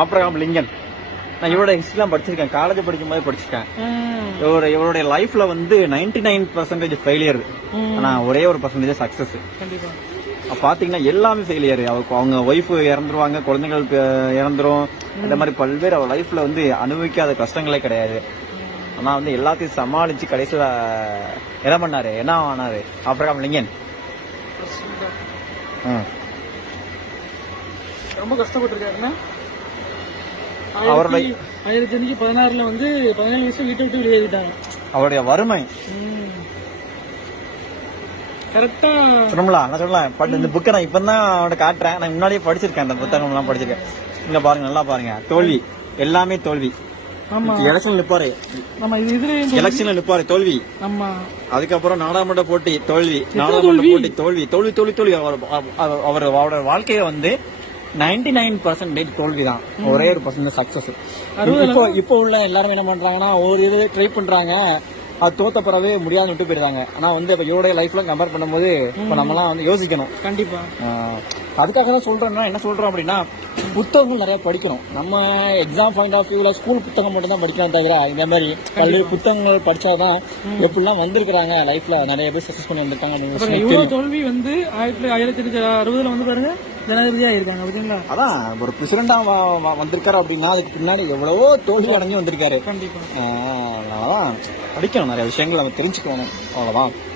Abraham Lincoln. நான் இவரோட ஹிஸ்ட்ரிலாம் படிச்சிருக்கேன். காலேஜ் படிக்கும் போது படிச்சிருக்கேன் இவரோட இவருடைய லைஃப்ல வந்து 99% நைன் பர்சன்டேஜ் ஃபெயிலியர் ஆனா ஒரே ஒரு பர்சன்டேஜ் சக்சஸ் பாத்தீங்கன்னா எல்லாமே ஃபெயிலியர் அவங்க ஒய்ஃப் இறந்துருவாங்க குழந்தைகள் இறந்துரும். இந்த மாதிரி பல்வேறு அவர் லைஃப்ல வந்து அனுபவிக்காத கஷ்டங்களே கிடையாது. ஆனா வந்து எல்லாத்தையும் சமாளிச்சு கடைசியில என்ன பண்ணாரு? என்ன ஆனாரு? Abraham Lincoln. ரொம்ப கஷ்டப்பட்டிருக்காருன்னா? அவருடைய- ஆயிரத்தி அஞ்சு பதினாறுல வந்து பதினேழு வயசு வீட்டை விட்டு வெளியேறிட்டாங்க அவருடைய வறுமை. கரெக்டா சொல்லலாம் நான் சொல்லலாம் பட் இந்த புக்கை நான் இப்பதான் அவன்கிட்ட காட்டுறேன். நான் முன்னாடியே படிச்சிருக்கேன் அந்த புத்தகம் எல்லாம் படிச்சிருக்கேன். இங்க பாருங்க நல்லா பாருங்க. தோல்வி. எல்லாமே தோல்வி. ஆமா. எலெக்ஷன்ல நிப்பாரு. எலெக்ஷன்ல நிப்பாரு தோல்வி. அதுக்கப்புறம் நாடாளுமன்ற போட்டி தோல்வி. நாடாளுமன்ற போட்டி தோல்வி. தோல்வி தோல்வி தோல்வி. அவர் அவரோட வாழ்க்கைய வந்து 99% நைன் பர்சன்டேஜ் தோல்வி தான் ஒரே ஒரு பர்சன்ட் சக்சஸ் இப்போ இப்போ உள்ள எல்லாரும் என்ன பண்றாங்கன்னா ஒரு இது ட்ரை பண்றாங்க அது தோத்த பிறவே முடியாதுன்னு விட்டு போயிருக்காங்க ஆனா வந்து இப்ப இவருடைய லைஃப்ல கம்பேர் பண்ணும்போது இப்ப நம்மலாம் வந்து யோசிக்கணும். கண்டிப்பா. அதுக்காக தான் சொல்றேன்னா என்ன சொல்றோம் அப்படின்னா புத்தகங்கள் நிறைய படிக்கணும். நம்ம எக்ஸாம் பாயிண்ட் ஆஃப் வியூல ஸ்கூல் புத்தகம் மட்டும் தான் படிக்கலாம் தவிர இந்த மாதிரி பல்வேறு புத்தகங்கள் படிச்சாதான் எப்படிலாம் வந்திருக்கிறாங்க லைஃப்ல நிறைய பேர் சக்சஸ் பண்ணி வந்திருக்காங்க தோல்வி வந்து ஆயிரத்தி ஆயிரத்தி அறுபதுல வந்து பாருங்க ஜனாதிபதியா இருக்காங்க பாத்தீங்களா அதான் ஒரு பிரசிடண்டா வந்திருக்காரு அப்படின்னா அதுக்கு பின்னாடி எவ்வளவோ தோல்வி அடைஞ்சு வந்திருக்காரு. கண்டிப்பா. ஆஹ் அதனாலதான் படிக்கணும் நிறைய விஷயங்கள் நம்ம தெரிஞ்சுக்கணும். அவ்வளவுதான்.